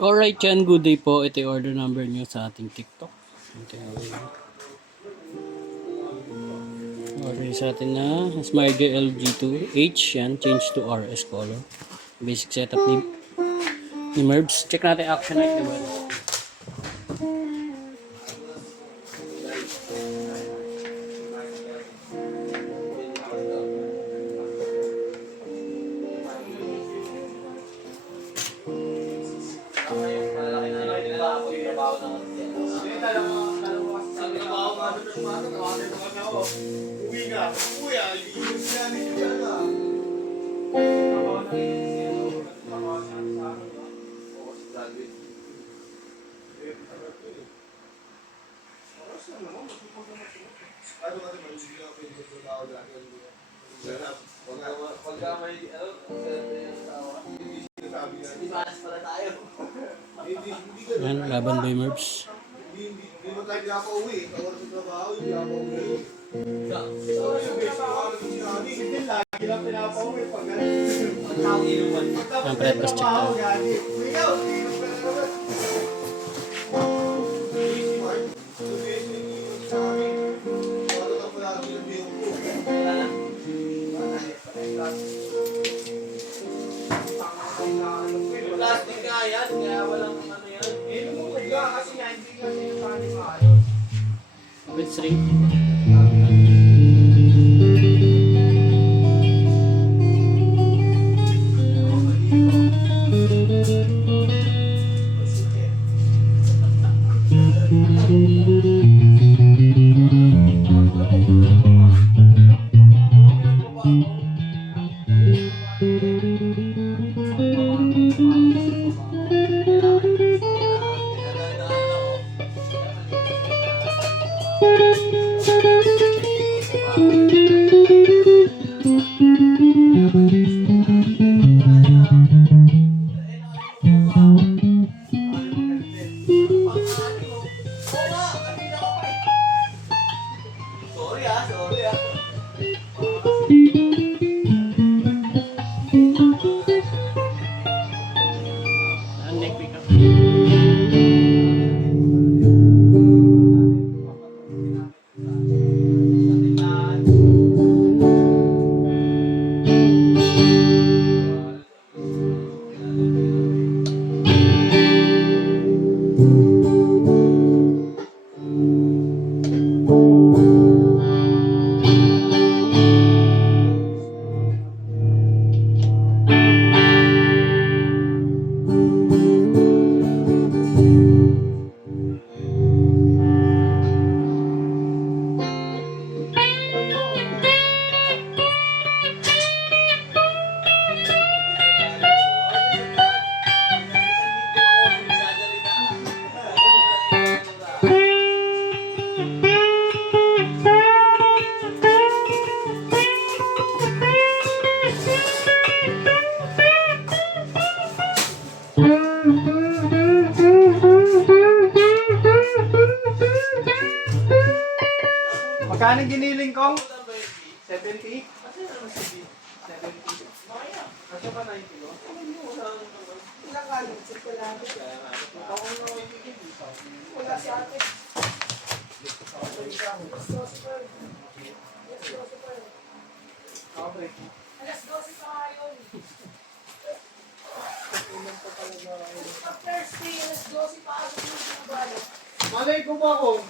Alright yan, good day po. Ito yung order number nyo sa ating TikTok. Ito yung order sa atin na Smarge LG2H. Yan, change to RS color. Basic setup ni Merbs. Check natin action light diba? Uwi ka. Uwi ah. Iiwas yan. Iiwas ka. Yan, laban by Merbs. Hindi mo tayo pinapauwi. Oras sa trabaho, hindi pinapauwi. Lagi lang pinapauwi pag Yan, pre-press check tayo. Plastic nga yan, kaya walang ano yan. Kasi nga, hindi kasi yung paano maayos. With string. Sorry ah. Neck pickup. Magkano giniling kong? 70? Kasi ba 90 no? Ilang kanin? Chocolate. Wala si ate. Alas 12 pa ngayon. Pag Thursday, alas 12 pa ako yung balik. Malay ko ba ako?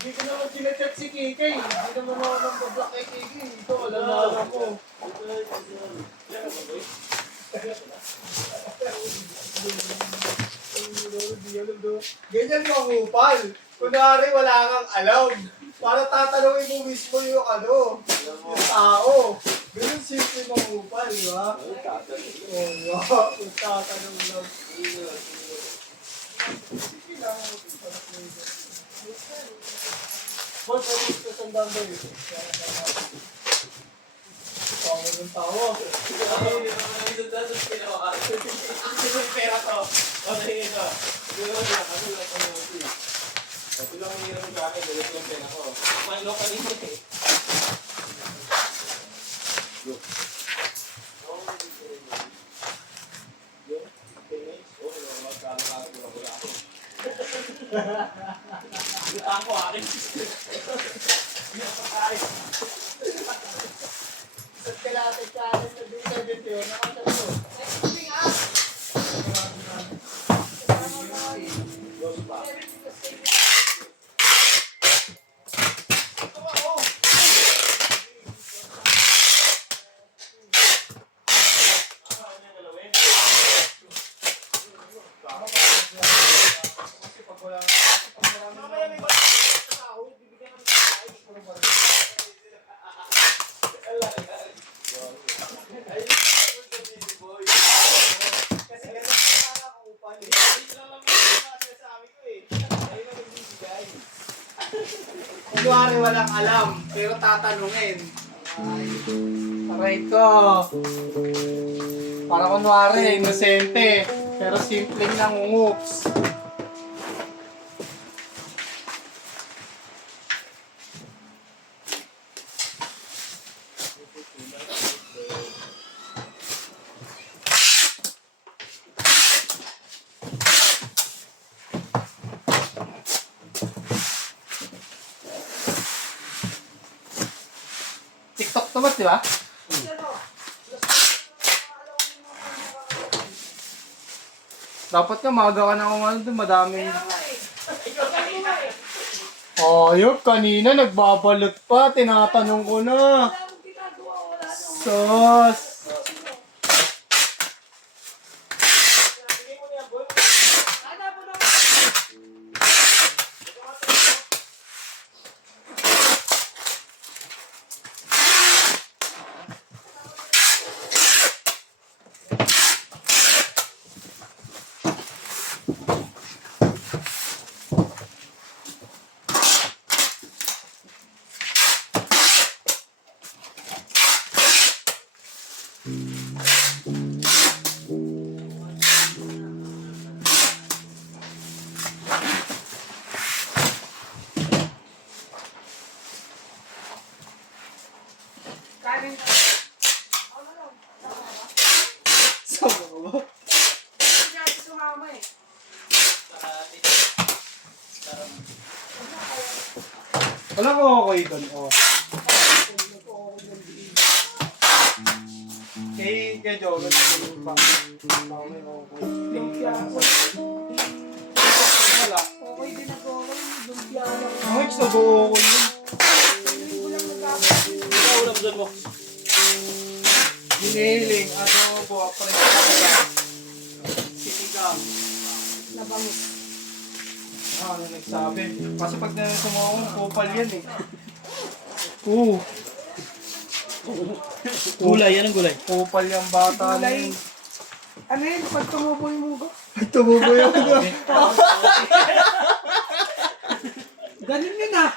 Hindi ko naman sinecheck si Kiki. Hindi naman ako nang bablock kay Kiki. Ito, alam na alam ko. Ganyan mahupal. Kunwari wala kang alam. Para tatanungin mo mismo yung ano, yung tao. Ganyan simple mahupal, di ba? Oo, wow. Kung tatanong lang. Sige lang. Boss, ano gusto sa number eh? Tawa ng tawa. Sinong pera to? O sige ito. Ito lang ang hirap sa akin, dito yung pera ko. Manlo kanina eh. Look. Okay, Butaan ko akin. Hindi ako pagkain. Sa kilate challenge na din sa video, nakasalo. Kunwari walang alam, pero tatanungin. Aray ko. Para kunwari, inosente, pero simpleng nangungups. TikTok to ba, di ba? Dapat ka maga ka na kung ano doon, madaming... Ayop, kanina nagbabalot pa, tinatanong ko na. Sos! Kanin. Sama ko ba? Hindi natin sumama eh. Wala ko okay doon, oh. Kay Joe, ganito ba? May okay. Lumpia ako. Wala. Okay din ako. Lumpia lang. Ang ex na buo ko yun. Hindi ko lang nagkakasin. Ikaw ulam dyan mo. Hinihiling, adobo, apresa, sinigang. Nabangus. Ano nagsabi? Kasi pag sumawang, kupal yan eh. Oo. Gulay, yan ang gulay. Kupal yung bata na Gulay. yun. Ano yun? Pag tumubo yung mugo? Tumubo yun. Ganun yun ah.